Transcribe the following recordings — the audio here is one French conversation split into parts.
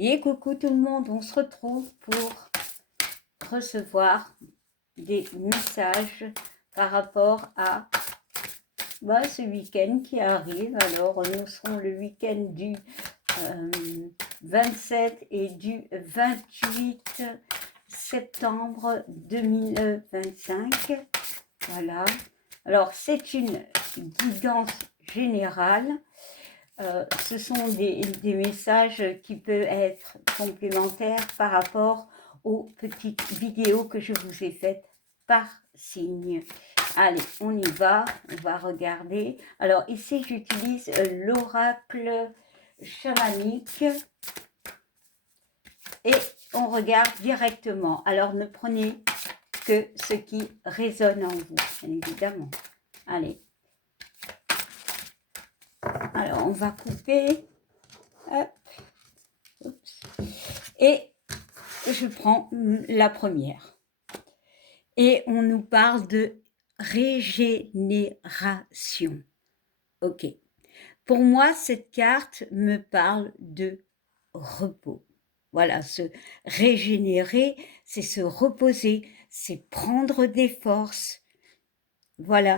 Et coucou tout le monde, on se retrouve pour recevoir des messages par rapport à ce week-end qui arrive. Alors nous serons le week-end du 27 et du 28 septembre 2025. Voilà. Alors c'est une guidance générale. Ce sont des messages qui peuvent être complémentaires par rapport aux petites vidéos que je vous ai faites par signe. Allez, on y va, on va regarder. Alors ici, j'utilise l'oracle chamanique et on regarde directement. Alors ne prenez que ce qui résonne en vous, bien évidemment. Allez. Alors, on va couper. Hop. Oups. Et je prends la première. Et on nous parle de régénération. Ok. Pour moi, cette carte me parle de repos. Voilà, se régénérer, c'est se reposer, c'est prendre des forces. Voilà.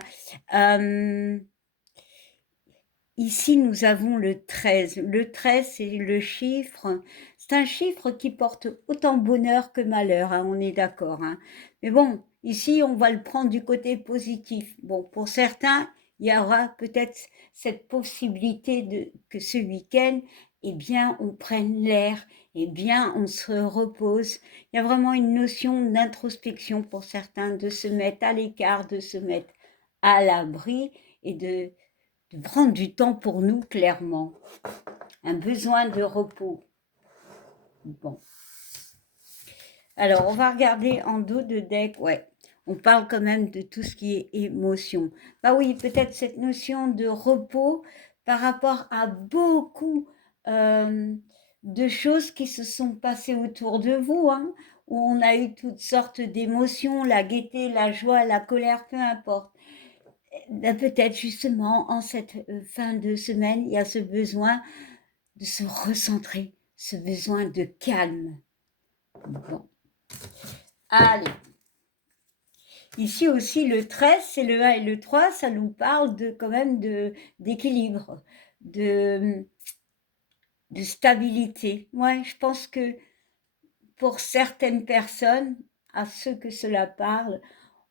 Ici, nous avons le 13. Le 13, c'est le chiffre. C'est un chiffre qui porte autant bonheur que malheur, hein, on est d'accord. Hein. Mais bon, ici, on va le prendre du côté positif. Bon, pour certains, il y aura peut-être cette possibilité que ce week-end, eh bien, on prenne l'air, eh bien, on se repose. Il y a vraiment une notion d'introspection pour certains, de se mettre à l'écart, de se mettre à l'abri et de prendre du temps pour nous, clairement. Un besoin de repos. Bon. Alors, on va regarder en dos de deck. Ouais, on parle quand même de tout ce qui est émotion. Bah oui, peut-être cette notion de repos par rapport à beaucoup de choses qui se sont passées autour de vous, hein, où on a eu toutes sortes d'émotions, la gaieté, la joie, la colère, peu importe. Peut-être justement en cette fin de semaine, il y a ce besoin de se recentrer, ce besoin de calme. Bon. Allez. Ici aussi, le 13, c'est le 1 et le 3, ça nous parle quand même d'équilibre, de stabilité. Ouais, je pense que pour certaines personnes, à ceux que cela parle,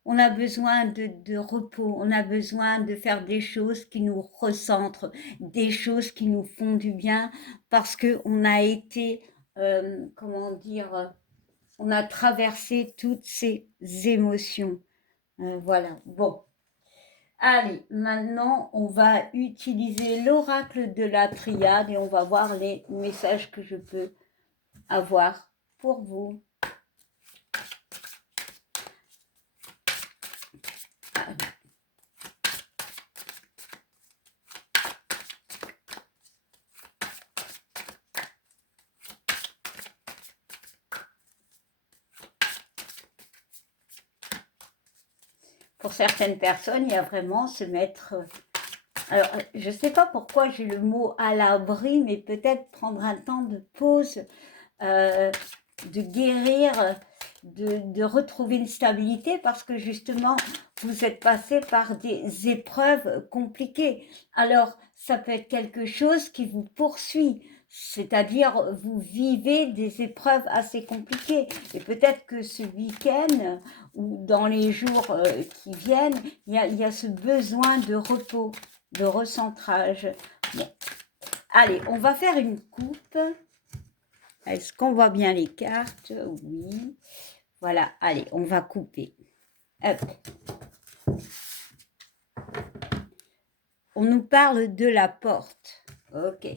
on a besoin de repos, on a besoin de faire des choses qui nous recentrent, des choses qui nous font du bien, parce qu'on a été, comment dire, on a traversé toutes ces émotions. Voilà, bon. Allez, maintenant, on va utiliser l'oracle de la triade et on va voir les messages que je peux avoir pour vous. Pour certaines personnes, il y a vraiment se mettre... Alors, je ne sais pas pourquoi j'ai le mot à l'abri, mais peut-être prendre un temps de pause, de guérir, de retrouver une stabilité, parce que justement, vous êtes passé par des épreuves compliquées. Alors, ça peut être quelque chose qui vous poursuit, c'est-à-dire vous vivez des épreuves assez compliquées. Et peut-être que ce week-end ou dans les jours qui viennent, il y a ce besoin de repos, de recentrage. Bon. Allez, on va faire une coupe. Est-ce qu'on voit bien les cartes? Oui. Voilà, allez, on va couper. Hop. On nous parle de la porte. Ok.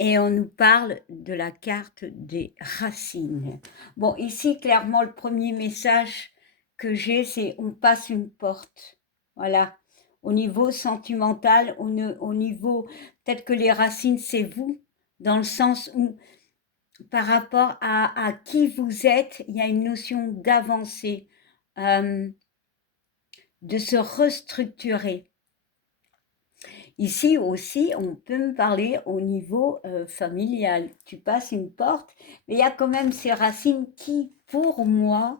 Et on nous parle de la carte des racines. Bon, ici, clairement, le premier message que j'ai, c'est on passe une porte. Voilà. Au niveau sentimental, au niveau, peut-être que les racines, c'est vous, dans le sens où, par rapport à qui vous êtes, il y a une notion d'avancer, de se restructurer. Ici aussi, on peut me parler au niveau familial. Tu passes une porte, mais il y a quand même ces racines qui, pour moi,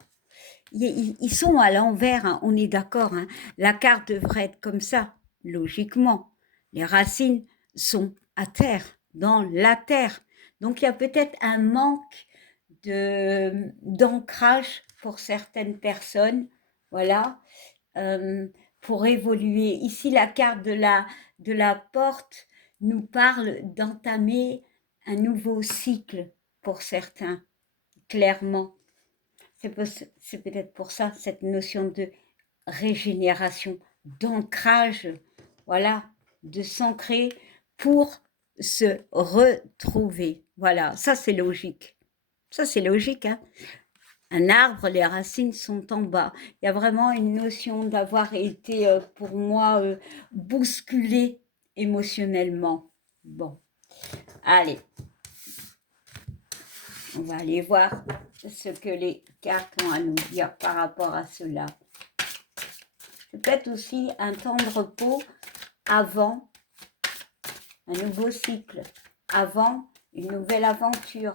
ils sont à l'envers, hein, on est d'accord, hein. La carte devrait être comme ça, logiquement. Les racines sont à terre, dans la terre. Donc il y a peut-être un manque d'ancrage pour certaines personnes, voilà, euh, pour évoluer. Ici, la carte de la porte nous parle d'entamer un nouveau cycle pour certains, clairement. C'est peut-être pour ça, cette notion de régénération, d'ancrage, voilà, de s'ancrer pour se retrouver. Voilà, ça c'est logique. Ça c'est logique, hein. Un arbre, les racines sont en bas. Il y a vraiment une notion d'avoir été, pour moi, bousculé émotionnellement. Bon, allez, on va aller voir ce que les cartes ont à nous dire par rapport à cela. C'est peut-être aussi un temps de repos avant un nouveau cycle, avant une nouvelle aventure,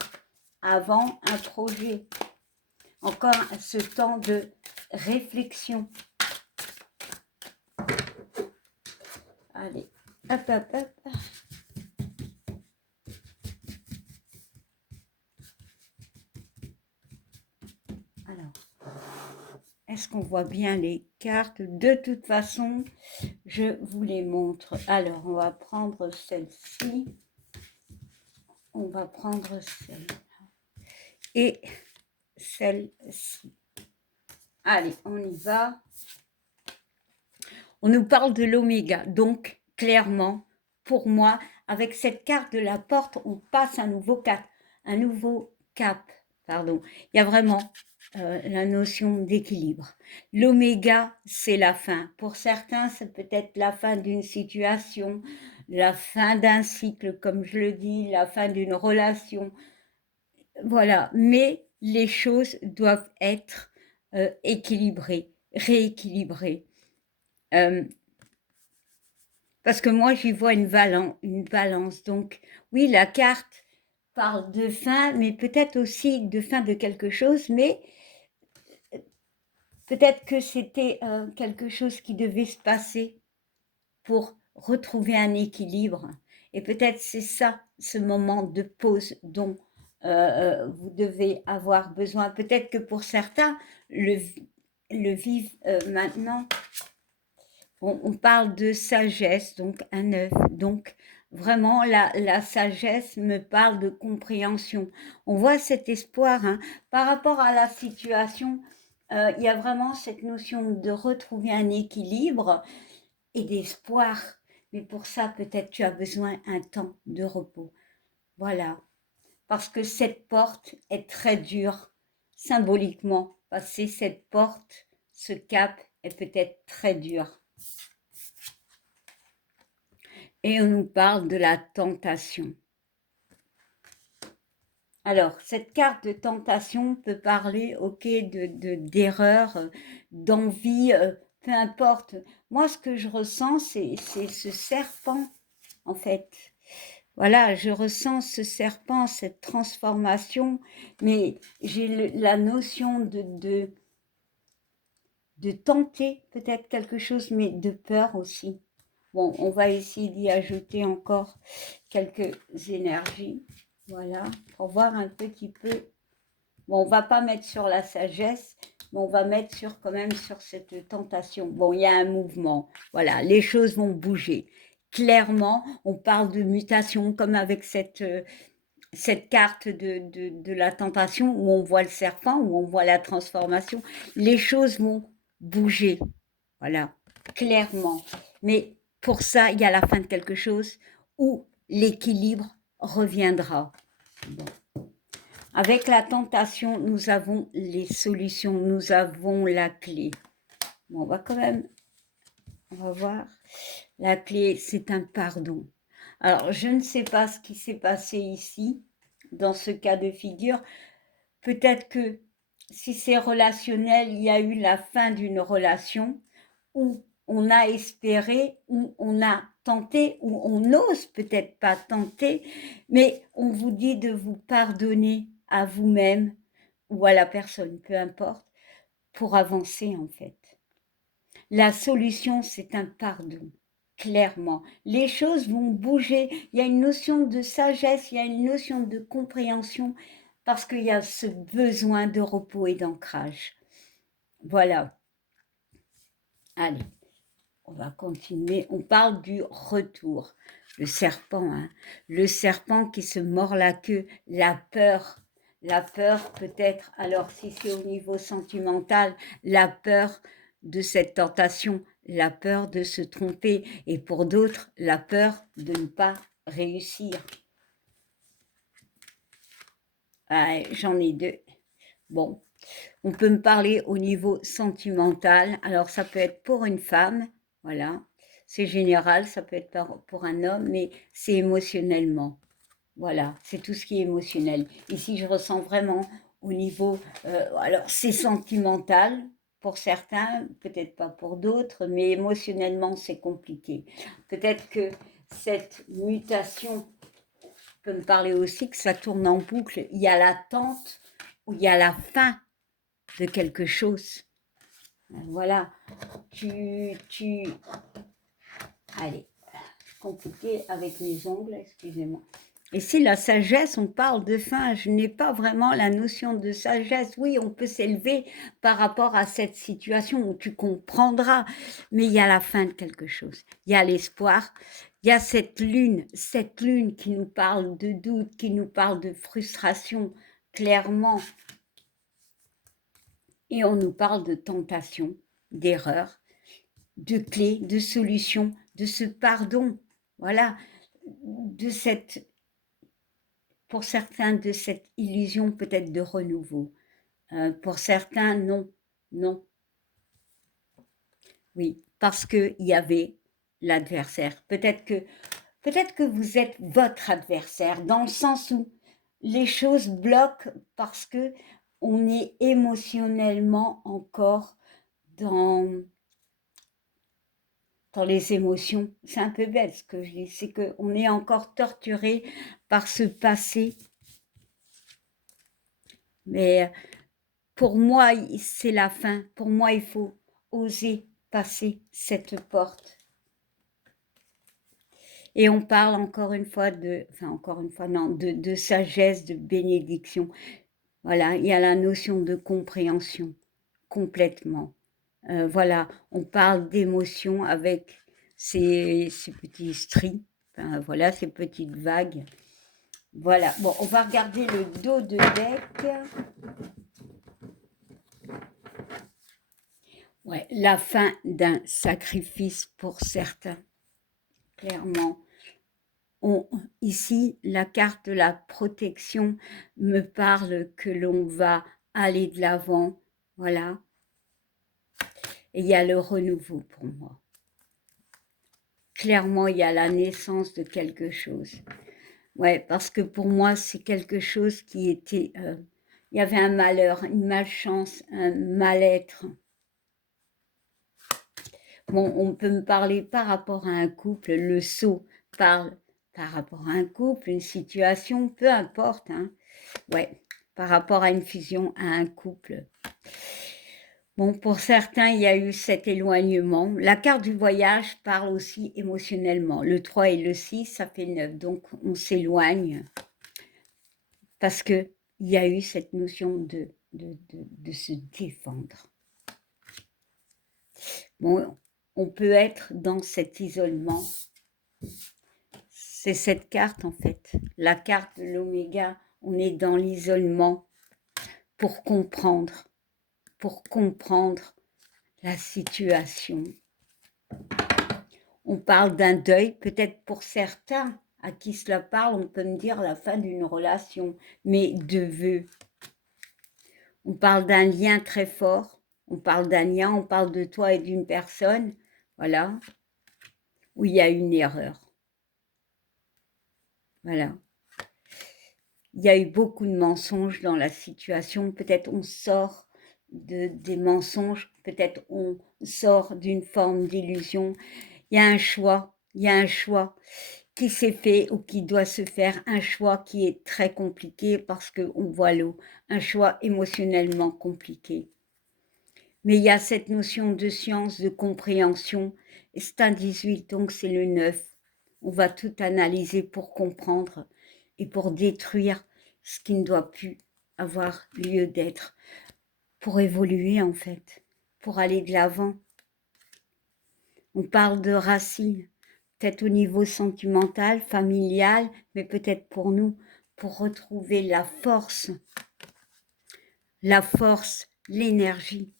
avant un projet. Encore ce temps de réflexion. Allez, hop, hop, hop. Alors, est-ce qu'on voit bien les cartes? De toute façon, je vous les montre. Alors, on va prendre celle-ci. On va prendre celle-là. Et celle-ci. Allez, on y va. On nous parle de l'oméga. Donc, clairement, pour moi, avec cette carte de la porte, on passe un nouveau cap. Un nouveau cap, pardon. Il y a vraiment la notion d'équilibre. L'oméga, c'est la fin. Pour certains, c'est peut-être la fin d'une situation, la fin d'un cycle, comme je le dis, la fin d'une relation. Voilà, mais les choses doivent être équilibrées, rééquilibrées. Parce que moi, j'y vois une balance. Donc, oui, la carte parle de fin, mais peut-être aussi de fin de quelque chose, mais peut-être que c'était quelque chose qui devait se passer pour retrouver un équilibre. Et peut-être c'est ça, ce moment de pause dont vous devez avoir besoin. Peut-être que pour certains, le vivent maintenant. On parle de sagesse, donc un œuf. Donc vraiment, la sagesse me parle de compréhension. On voit cet espoir, hein. Par rapport à la situation, il y a vraiment cette notion de retrouver un équilibre et d'espoir. Mais pour ça, peut-être tu as besoin d'un temps de repos. Voilà. Parce que cette porte est très dure, symboliquement. Passer cette porte, ce cap est peut-être très dur. Et on nous parle de la tentation. Alors, cette carte de tentation peut parler, ok, d'erreur, d'envie, peu importe. Moi, ce que je ressens, c'est ce serpent, en fait. Voilà, je ressens ce serpent, cette transformation, mais j'ai la notion de tenter peut-être quelque chose, mais de peur aussi. Bon, on va essayer d'y ajouter encore quelques énergies. Voilà, pour voir un petit peu. Bon, on va pas mettre sur la sagesse, mais on va mettre sur quand même sur cette tentation. Bon, il y a un mouvement. Voilà, les choses vont bouger. Clairement, on parle de mutation comme avec cette carte de la tentation où on voit le serpent, où on voit la transformation. Les choses vont bouger. Voilà, clairement. Mais pour ça, il y a la fin de quelque chose où l'équilibre reviendra. Bon. Avec la tentation, nous avons les solutions, nous avons la clé. Bon, on va quand même, on va voir. La clé, c'est un pardon. Alors, je ne sais pas ce qui s'est passé ici, dans ce cas de figure. Peut-être que si c'est relationnel, il y a eu la fin d'une relation ou on a espéré, ou on a tenté, ou on n'ose peut-être pas tenter, mais on vous dit de vous pardonner à vous-même ou à la personne, peu importe, pour avancer en fait. La solution, c'est un pardon, clairement. Les choses vont bouger. Il y a une notion de sagesse, il y a une notion de compréhension, parce qu'il y a ce besoin de repos et d'ancrage. Voilà. Allez, on va continuer. On parle du retour. Le serpent, hein. Le serpent qui se mord la queue, la peur. La peur peut-être, alors si c'est au niveau sentimental, la peur de cette tentation, la peur de se tromper, et pour d'autres, la peur de ne pas réussir. Ah, j'en ai deux. Bon, on peut me parler au niveau sentimental. Alors, ça peut être pour une femme, voilà. C'est général, ça peut être pour un homme, mais c'est émotionnellement. Voilà, c'est tout ce qui est émotionnel. Ici, je ressens vraiment au niveau... alors, c'est sentimental pour certains, peut-être pas pour d'autres, mais émotionnellement, c'est compliqué. Peut-être que cette mutation peut me parler aussi que ça tourne en boucle. Il y a l'attente ou il y a la fin de quelque chose. Voilà, allez, compliqué avec mes ongles, excusez-moi. Et si la sagesse, on parle de fin, je n'ai pas vraiment la notion de sagesse. Oui, on peut s'élever par rapport à cette situation où tu comprendras, mais il y a la fin de quelque chose. Il y a l'espoir, il y a cette lune qui nous parle de doute, qui nous parle de frustration, clairement. Et on nous parle de tentation, d'erreur, de clés, de solutions, de ce pardon, voilà, de cette, pour certains, de cette illusion peut-être de renouveau. Pour certains, non, non, oui, parce qu'il y avait l'adversaire. Peut-être que vous êtes votre adversaire, dans le sens où les choses bloquent parce que on est émotionnellement encore dans les émotions. C'est un peu bête ce que je dis, c'est qu'on est encore torturé par ce passé. Mais pour moi, c'est la fin. Pour moi, il faut oser passer cette porte. Et on parle encore une fois de sagesse, de bénédiction. Voilà, il y a la notion de compréhension, complètement. Voilà, on parle d'émotion avec ces petits stries, enfin, voilà, ces petites vagues. Voilà, bon, on va regarder le dos de deck. Ouais, la fin d'un sacrifice pour certains, clairement. Ici, la carte de la protection me parle que l'on va aller de l'avant, voilà. Et il y a le renouveau pour moi. Clairement, il y a la naissance de quelque chose. Ouais, parce que pour moi, c'est quelque chose qui était... il y avait un malheur, une malchance, un mal-être. Bon, on peut me parler par rapport à un couple, le sceau parle par rapport à un couple, une situation, peu importe, hein. Ouais, par rapport à une fusion, à un couple. Bon, pour certains, il y a eu cet éloignement. La carte du voyage parle aussi émotionnellement. Le 3 et le 6, ça fait 9, donc on s'éloigne parce qu'il y a eu cette notion de se défendre. Bon, on peut être dans cet isolement. C'est cette carte en fait, la carte de l'oméga. On est dans l'isolement pour comprendre la situation. On parle d'un deuil, peut-être pour certains à qui cela parle, on peut me dire la fin d'une relation, mais de vœux. On parle d'un lien très fort, on parle d'un lien, on parle de toi et d'une personne, voilà, où il y a une erreur. Voilà. Il y a eu beaucoup de mensonges dans la situation, peut-être on sort des mensonges, peut-être on sort d'une forme d'illusion. Il y a un choix, il y a un choix qui s'est fait ou qui doit se faire, un choix qui est très compliqué parce qu'on voit l'eau, un choix émotionnellement compliqué. Mais il y a cette notion de science, de compréhension, et c'est un 18, donc c'est le 9. On va tout analyser pour comprendre et pour détruire ce qui ne doit plus avoir lieu d'être, pour évoluer en fait, pour aller de l'avant. On parle de racines, peut-être au niveau sentimental, familial, mais peut-être pour nous, pour retrouver la force, l'énergie.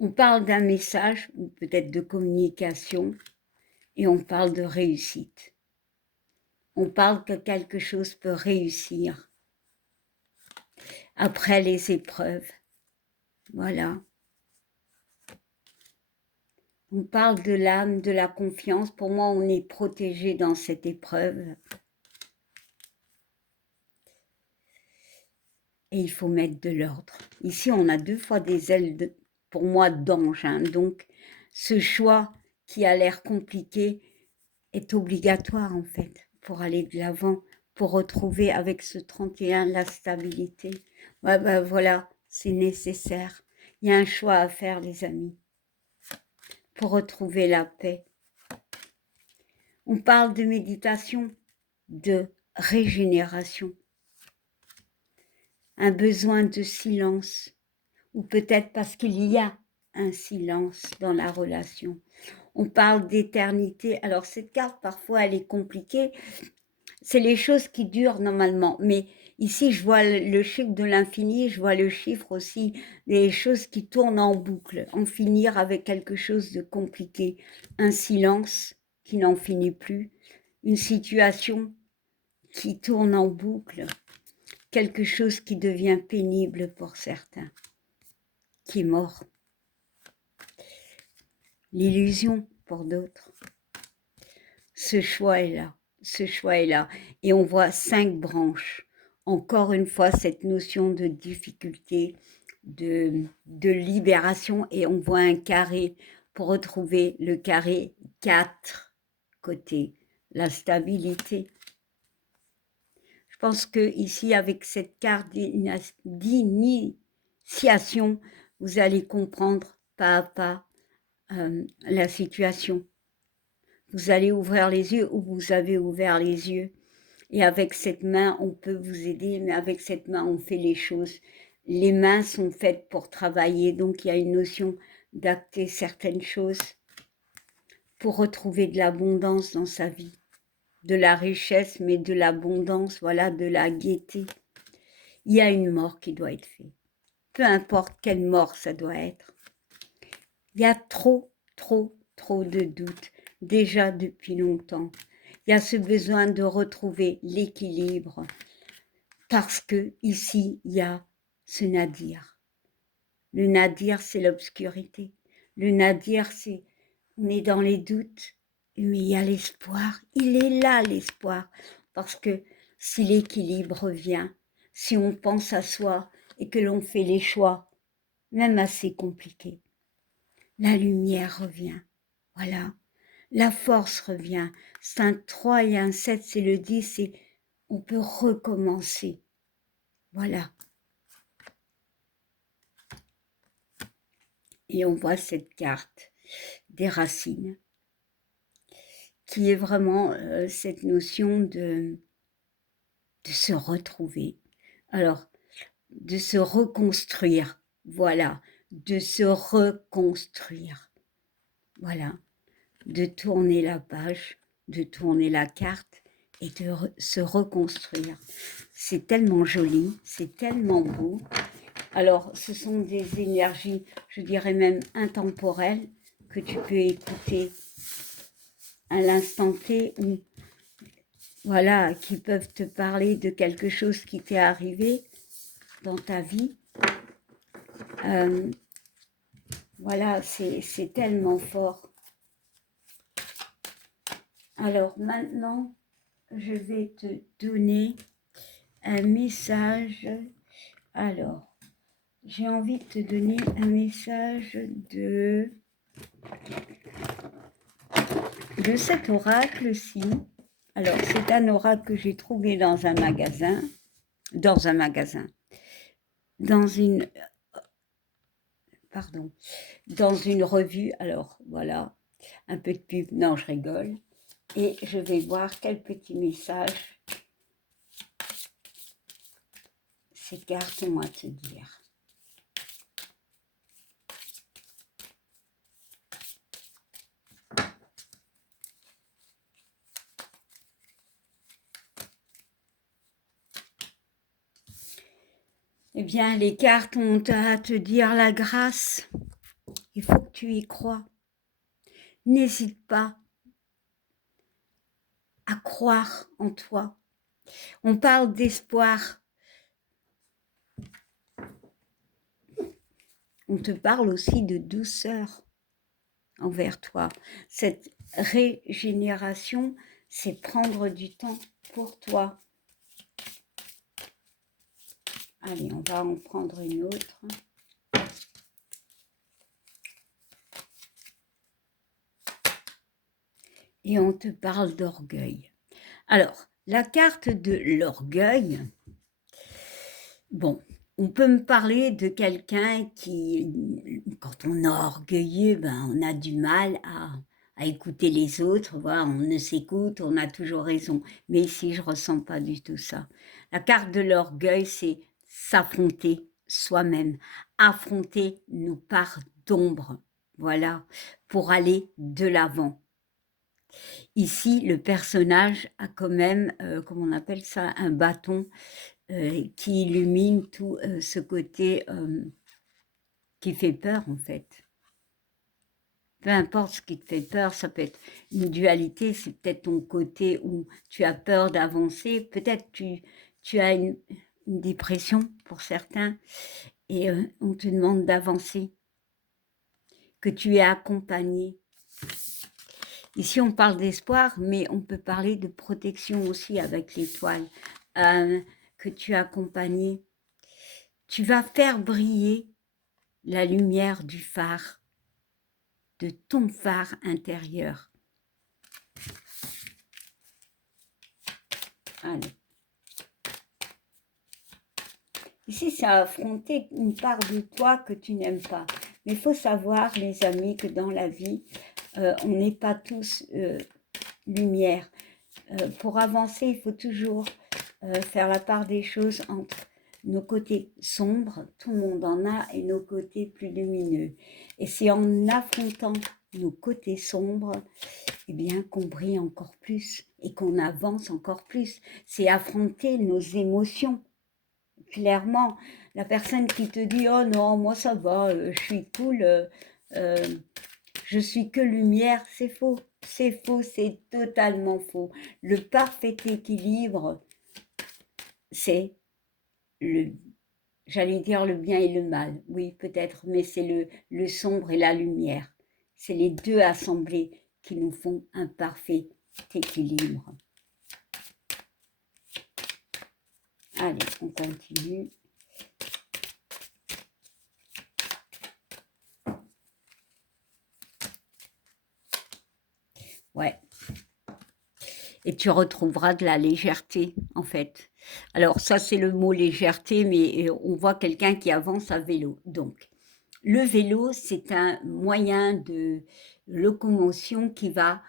On parle d'un message, ou peut-être de communication, et on parle de réussite. On parle que quelque chose peut réussir après les épreuves. Voilà. On parle de l'âme, de la confiance. Pour moi, on est protégé dans cette épreuve. Et il faut mettre de l'ordre. Ici, on a 2 fois des ailes, pour moi, d'ange. Hein. Donc, ce choix qui a l'air compliqué est obligatoire, en fait, pour aller de l'avant, pour retrouver avec ce 31 la stabilité. Ouais, ben voilà, c'est nécessaire. Il y a un choix à faire, les amis, pour retrouver la paix. On parle de méditation, de régénération, un besoin de silence, ou peut-être parce qu'il y a un silence dans la relation. On parle d'éternité. Alors cette carte, parfois, elle est compliquée. C'est les choses qui durent normalement. Mais ici, je vois le chiffre de l'infini, je vois le chiffre aussi des choses qui tournent en boucle. En finir avec quelque chose de compliqué. Un silence qui n'en finit plus. Une situation qui tourne en boucle. Quelque chose qui devient pénible pour certains. Qui est mort. L'illusion pour d'autres. Ce choix est là, ce choix est là. Et on voit 5 branches. Encore une fois, cette notion de difficulté, de libération. Et on voit un carré pour retrouver le carré 4 côtés, la stabilité. Je pense que ici, avec cette carte d'initiation, vous allez comprendre pas à pas la situation. Vous allez ouvrir les yeux ou vous avez ouvert les yeux. Et avec cette main, on peut vous aider, mais avec cette main, on fait les choses. Les mains sont faites pour travailler, donc il y a une notion d'acter certaines choses pour retrouver de l'abondance dans sa vie. De la richesse, mais de l'abondance, voilà, de la gaieté. Il y a une mort qui doit être faite. Peu importe quelle mort ça doit être. Il y a trop de doutes, déjà depuis longtemps. Il y a ce besoin de retrouver l'équilibre, parce que ici, il y a ce nadir. Le nadir, c'est l'obscurité. Le nadir, c'est, on est dans les doutes, mais il y a l'espoir. Il est là, l'espoir, parce que si l'équilibre revient, si on pense à soi et que l'on fait les choix, même assez compliqués, la lumière revient. Voilà. La force revient. C'est un 3 et un 7, c'est le 10, et on peut recommencer. Voilà. Et on voit cette carte des racines, qui est vraiment cette notion de se retrouver. Alors, de se reconstruire. Voilà. De se reconstruire. Voilà. De tourner la page, de tourner la carte et de se reconstruire. C'est tellement joli, c'est tellement beau. Alors, ce sont des énergies, je dirais même intemporelles, que tu peux écouter à l'instant T, ou voilà, qui peuvent te parler de quelque chose qui t'est arrivé dans ta vie. Voilà, c'est tellement fort. Alors maintenant, je vais te donner un message. Alors, j'ai envie de te donner un message de cet oracle-ci. Alors, c'est un oracle que j'ai trouvé dans un magasin, dans une, pardon, dans une revue. Alors, voilà, un peu de pub, non, je rigole. Et je vais voir quel petit message ces cartes ont à te dire. Eh bien, les cartes ont à te dire la grâce. Il faut que tu y crois. N'hésite pas à croire en toi. On parle d'espoir. On te parle aussi de douceur envers toi. Cette régénération, c'est prendre du temps pour toi. Allez, on va en prendre une autre. Et on te parle d'orgueil. Alors, la carte de l'orgueil, bon, on peut me parler de quelqu'un qui, quand on est orgueilleux, ben, on a du mal à écouter les autres, voilà, on ne s'écoute, on a toujours raison. Mais ici, je ne ressens pas du tout ça. La carte de l'orgueil, c'est s'affronter soi-même, affronter nos parts d'ombre, voilà, pour aller de l'avant. Ici, le personnage a quand même, comment on appelle ça, un bâton qui illumine tout ce côté qui fait peur en fait. Peu importe ce qui te fait peur, ça peut être une dualité, c'est peut-être ton côté où tu as peur d'avancer, peut-être tu as une dépression pour certains et on te demande d'avancer, que tu es accompagné. Ici, on parle d'espoir, mais on peut parler de protection aussi avec l'étoile, que tu es accompagné. Tu vas faire briller la lumière du phare, de ton phare intérieur. Allez. Ici, c'est affronter une part de toi que tu n'aimes pas. Mais il faut savoir, les amis, que dans la vie, on n'est pas tous lumière. Pour avancer, il faut toujours faire la part des choses entre nos côtés sombres, tout le monde en a, et nos côtés plus lumineux. Et c'est en affrontant nos côtés sombres, eh bien, qu'on brille encore plus et qu'on avance encore plus. C'est affronter nos émotions. Clairement, la personne qui te dit « Oh non, moi ça va, je suis cool, je suis que lumière », c'est faux, c'est totalement faux. Le parfait équilibre, c'est j'allais dire le bien et le mal, oui peut-être, mais c'est le sombre et la lumière. C'est les deux assemblés qui nous font un parfait équilibre. Allez, on continue. Ouais. Et tu retrouveras de la légèreté, en fait. Alors ça, c'est le mot légèreté, mais on voit quelqu'un qui avance à vélo. Donc, le vélo, c'est un moyen de locomotion qui va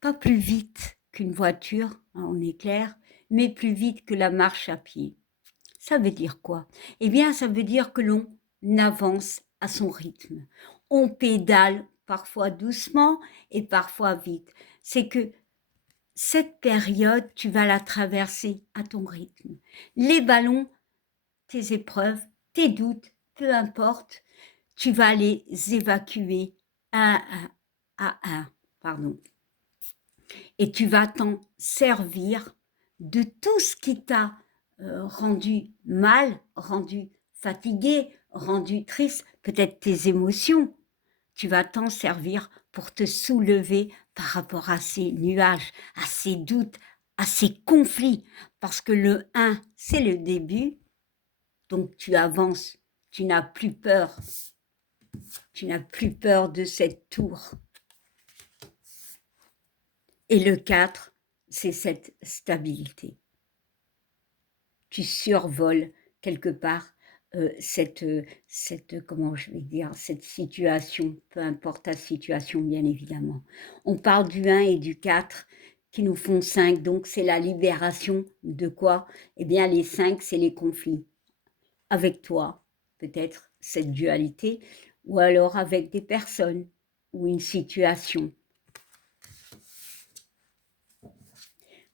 pas plus vite qu'une voiture, hein, on est clair, mais plus vite que la marche à pied. Ça veut dire quoi? Eh bien, ça veut dire que l'on avance à son rythme. On pédale parfois doucement et parfois vite. C'est que cette période, tu vas la traverser à ton rythme. Les ballons, tes épreuves, tes doutes, peu importe, tu vas les évacuer un à un, pardon. Et tu vas t'en servir de tout ce qui t'a rendu mal, rendu fatigué, rendu triste, peut-être tes émotions. Tu vas t'en servir pour te soulever par rapport à ces nuages, à ces doutes, à ces conflits. Parce que le 1, c'est le début. Donc tu avances, Tu n'as plus peur. Tu n'as plus peur de cette tour. Et le 4, c'est cette stabilité. Tu survoles quelque part comment je vais dire, cette situation, peu importe ta situation, bien évidemment. On parle du 1 et du 4 qui nous font 5, donc c'est la libération de quoi? Eh bien, les 5, c'est les conflits. Avec toi, peut-être cette dualité, ou alors avec des personnes ou une situation.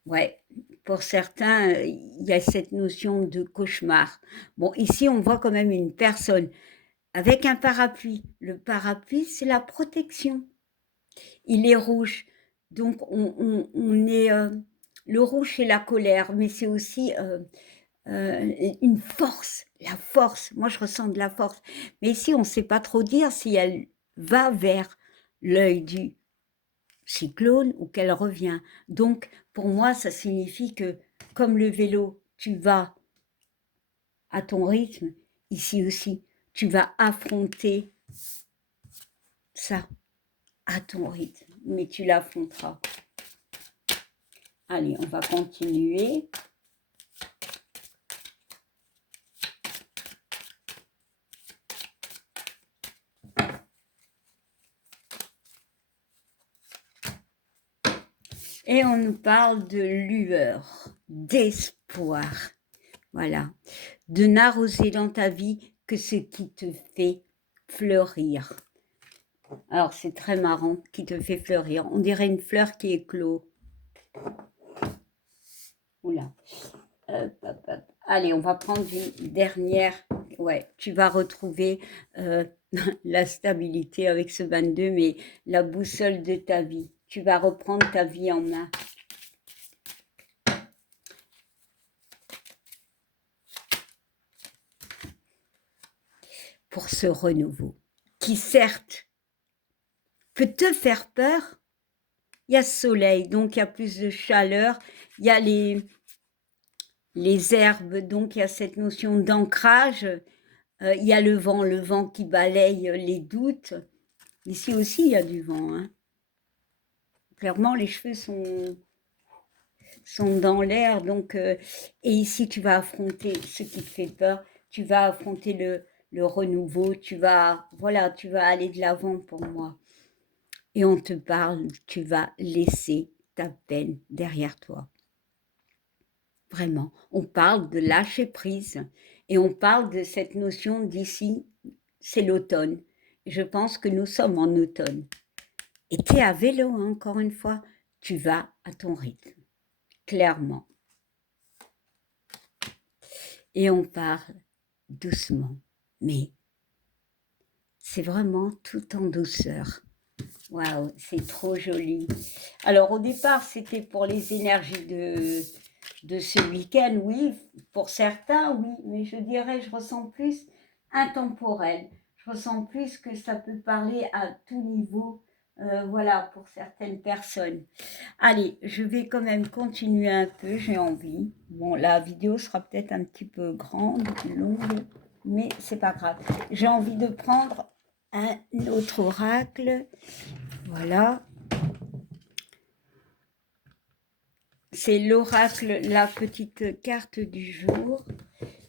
Ouais, pour certains, il y a cette notion de cauchemar. Bon, ici, on voit quand même une personne avec un parapluie. Le parapluie, c'est la protection. Il est rouge. Donc, on est... le rouge, c'est la colère, mais c'est aussi une force, la force. Moi, je ressens de la force. Mais ici, on ne sait pas trop dire si elle va vers l'œil du cyclone ou qu'elle revient. Donc, pour moi, ça signifie que, comme le vélo, tu vas à ton rythme, ici aussi, tu vas affronter ça à ton rythme, mais tu l'affronteras. Allez, on va continuer. Et on nous parle de lueur, d'espoir. Voilà. De n'arroser dans ta vie que ce qui te fait fleurir. Alors, c'est très marrant, qui te fait fleurir. On dirait une fleur qui éclot. Oula. Allez, on va prendre une dernière. Ouais, tu vas retrouver la stabilité avec ce 22, mais la boussole de ta vie. Tu vas reprendre ta vie en main. Pour ce renouveau, qui certes peut te faire peur. Il y a soleil, donc il y a plus de chaleur. Il y a les herbes, donc il y a cette notion d'ancrage. Il y a le vent qui balaye les doutes. Ici aussi, il y a du vent. Hein. Clairement, les cheveux sont dans l'air. Donc, et ici, tu vas affronter ce qui te fait peur. Tu vas affronter le renouveau. Voilà, tu vas aller de l'avant pour moi. Et on te parle, tu vas laisser ta peine derrière toi. Vraiment, on parle de lâcher prise et on parle de cette notion d'ici, c'est l'automne. Je pense que nous sommes en automne. Et tu es à vélo, hein, encore une fois, tu vas à ton rythme, clairement. Et on parle doucement, mais c'est vraiment tout en douceur. Waouh, c'est trop joli. Alors au départ, c'était pour les énergies de ce week-end, oui, pour certains, oui, mais je dirais, je ressens plus intemporel. Je ressens plus que ça peut parler à tout niveau, voilà, pour certaines personnes. Allez, je vais quand même continuer un peu, j'ai envie. Bon, la vidéo sera peut-être un petit peu grande, longue, mais c'est pas grave. J'ai envie de prendre un autre oracle. Voilà. C'est l'oracle, la petite carte du jour,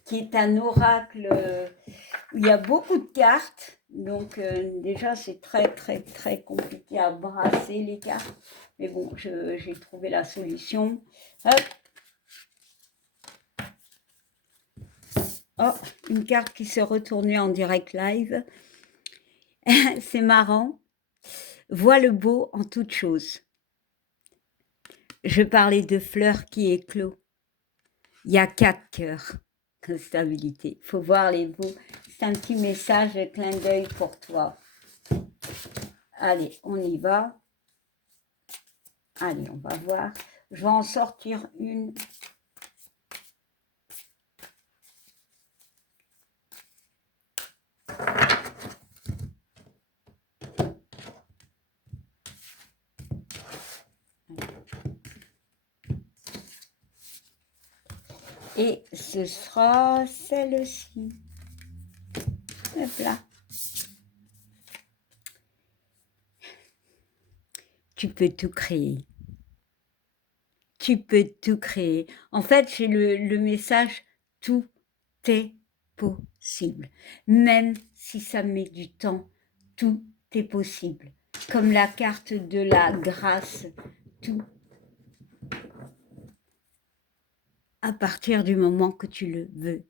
qui est un oracle où il y a beaucoup de cartes. Donc déjà, c'est très, très, très compliqué à brasser les cartes. Mais bon, j'ai trouvé la solution. Hop. Oh, une carte qui s'est retournée en direct live. C'est marrant. Vois le beau en toute chose. Je parlais de fleurs qui éclosent. Il y a 4 cœurs. Stabilité. Il faut voir les beaux. C'est un petit message, clin d'œil pour toi. Allez, on y va. Allez, on va voir. Je vais en sortir une. Et ce sera celle-ci. Hop là. Tu peux tout créer. Tu peux tout créer. En fait, j'ai le message, tout est possible. Même si ça met du temps, tout est possible. Comme la carte de la grâce, tout à partir du moment que tu le veux.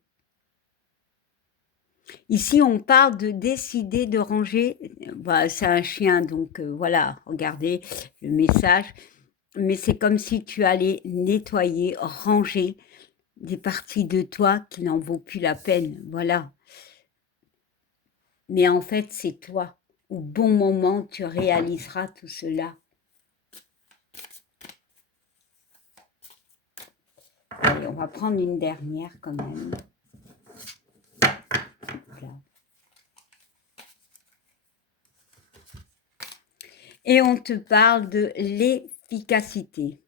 Ici, on parle de décider de ranger. Bah, c'est un chien, donc voilà, regardez le message. Mais c'est comme si tu allais nettoyer, ranger des parties de toi qui n'en vaut plus la peine. Voilà. Mais en fait, c'est toi. Au bon moment, tu réaliseras tout cela. Allez, on va prendre une dernière quand même. Là. Et on te parle de l'efficacité.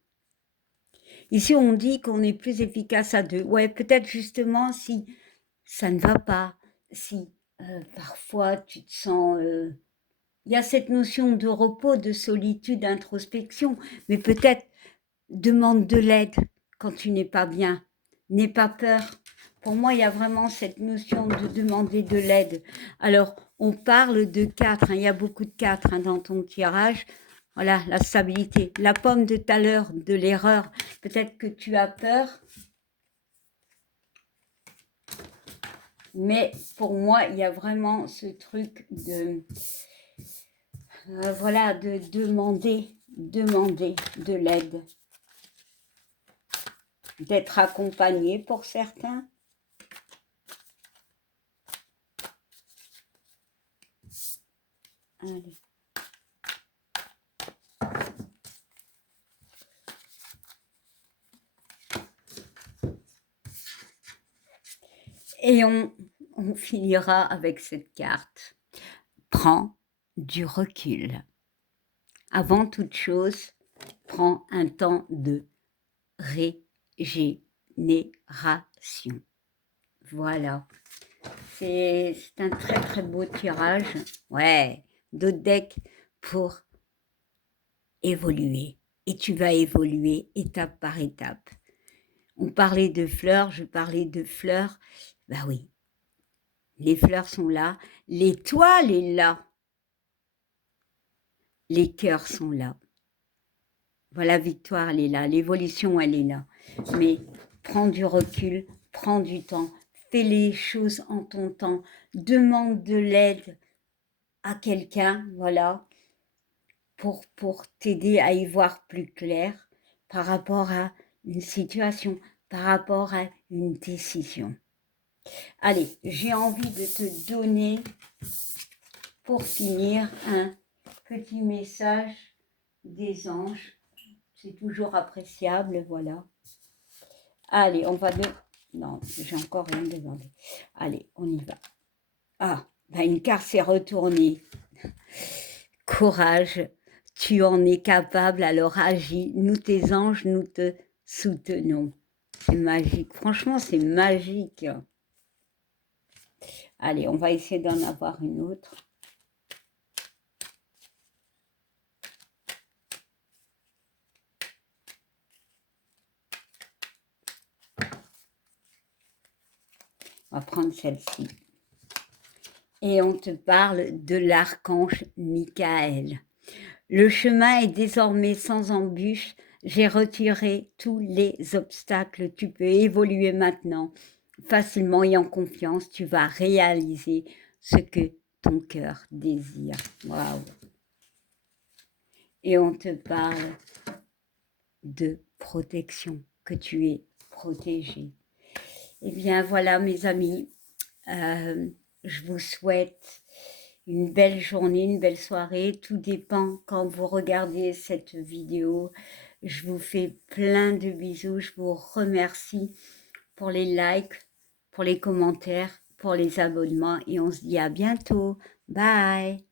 Ici, on dit qu'on est plus efficace à deux. Ouais, peut-être justement si ça ne va pas, si parfois tu te sens... il y a cette notion de repos, de solitude, d'introspection, mais peut-être demande de l'aide quand tu n'es pas bien. N'aie pas peur. Pour moi, il y a vraiment cette notion de demander de l'aide. Alors, on parle de 4, hein, il y a beaucoup de 4 hein, dans ton tirage. Voilà, la stabilité. La pomme de tout à l'heure, de l'erreur. Peut-être que tu as peur. Mais pour moi, il y a vraiment ce truc de... voilà, de demander de l'aide. D'être accompagné pour certains. Allez. Et on finira avec cette carte. Prends du recul. Avant toute chose, prends un temps de régénération. Voilà. C'est un très très beau tirage. Ouais, d'autres decks pour évoluer. Et tu vas évoluer étape par étape. On parlait de fleurs, je parlais de fleurs. Bah oui, les fleurs sont là, l'étoile est là, les cœurs sont là. Voilà, victoire, elle est là, l'évolution, elle est là. Mais prends du recul, prends du temps, fais les choses en ton temps, demande de l'aide à quelqu'un, voilà, pour t'aider à y voir plus clair par rapport à une situation, par rapport à une décision. Allez, j'ai envie de te donner, pour finir, un petit message des anges. C'est toujours appréciable, voilà. Allez, on va... Non, j'ai encore rien demandé. Allez, on y va. Ah, ben une carte s'est retournée. Courage, tu en es capable, alors agis. Nous, tes anges, nous te soutenons. C'est magique. Franchement, c'est magique. Allez, on va essayer d'en avoir une autre. On va prendre celle-ci. Et on te parle de l'archange Michael. Le chemin est désormais sans embûche. J'ai retiré tous les obstacles. Tu peux évoluer maintenant. Facilement et en confiance, tu vas réaliser ce que ton cœur désire. Waouh! Et on te parle de protection, que tu es protégé. Eh bien, voilà, mes amis. Je vous souhaite une belle journée, une belle soirée. Tout dépend quand vous regardez cette vidéo. Je vous fais plein de bisous. Je vous remercie pour les likes, pour les commentaires, pour les abonnements. Et on se dit à bientôt. Bye!